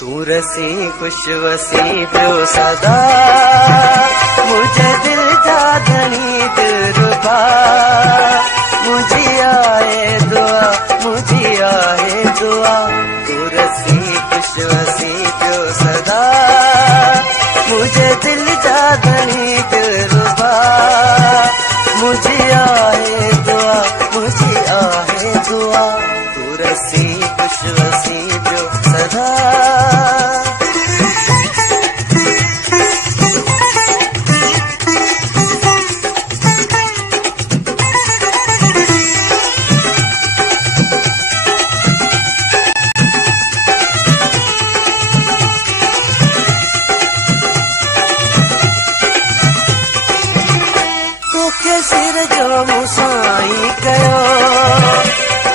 तू रसी खुश वसी पियो सदा मुझे दिल जा धनी दिलरुबा मुझी आहे दुआ मुझी आहे दुआ तू रसी खुश वसी पियो सदा मुझे दिल जा धनी दिलरुबा मुझी आहे दुआ मुझी आहे दुआ तू रसी खुश वसी पियो सदा सिर जो मुसाई कयो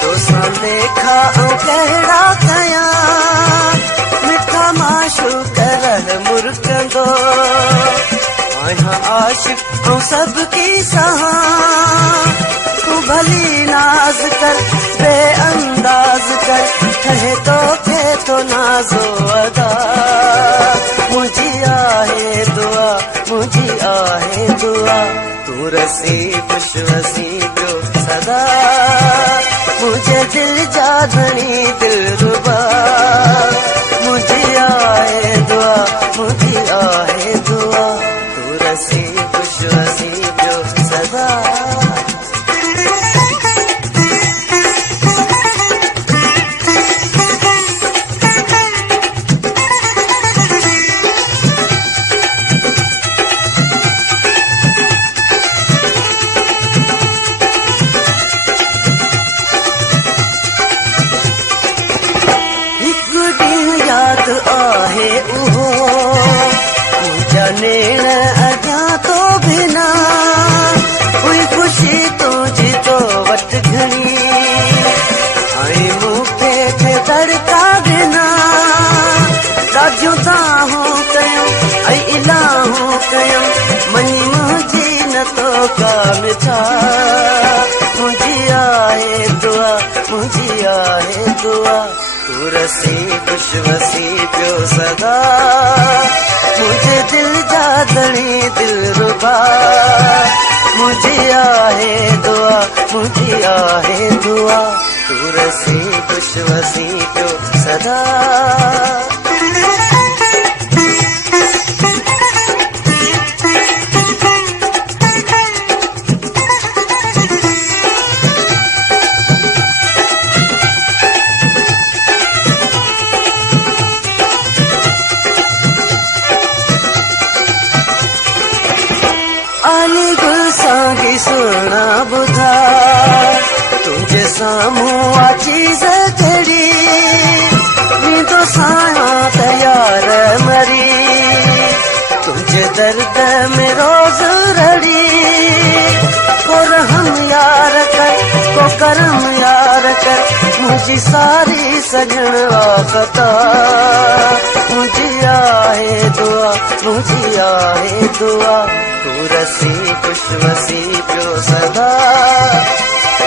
तोसां लेखा कहिड़ा कया मिठा माशूक रह मुर्कंदो आहियां आशिक ऐं सबकी सहा तू भली नाज़ कर बेअंदाज़ कर ठहे तोखे तो नाज़ो अदा मुझी आहे दुआ मुझी आहे दुआ तू रसी खुश वसी पियो सदा मुझे दिल जा धनी दिलरुबा मुझी आहे दुआ मुझी आहे दुआ तू रसी खुश वसी पियो सदा याद आहे उहो मुझा नेण अॻियां तो बिना हुई ख़ुशी तुंहिंजी तो वटि घणी हाणे मूंखे थे दड़का बिना ॾाढियूं ताहूं कयूं ऐं इलाहूं कयूं मनी मुंहिंजी न तो का मिठा मुंहिंजी आहे दुआ मुंहिंजी आहे दुआ तू रसी खुश वसी पियो सदा मुझे दिल जा धनी दिलरुबा मुझी आहे दुआ मुझी आहे दुआ तू रसी खुश वसी पियो सदा आली गुल सांगी सुना बुधा तुझे सामूं आ चीज कड़ी नींदो साया तैयार मरी तुझे दर्द में रोज रड़ी को रहम यार कर को करम यार कर मुझी सारी सजन वाखता मुझी आहे दुआ मुझी आहे दुआ तू रसी खुश वसी पियो सदा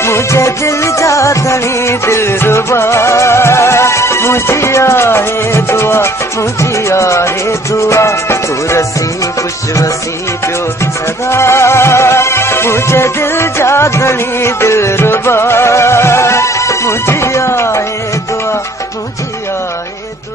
मुझे दिल जा धनी दिलरुबा मुझी आहे दुआ मुझी आहे दुआ तू रसी खुश वसी पियो सदा मुझे दिल जा धनी दिलरुबा मुझी आहे दुआ मुझी आहे दुआ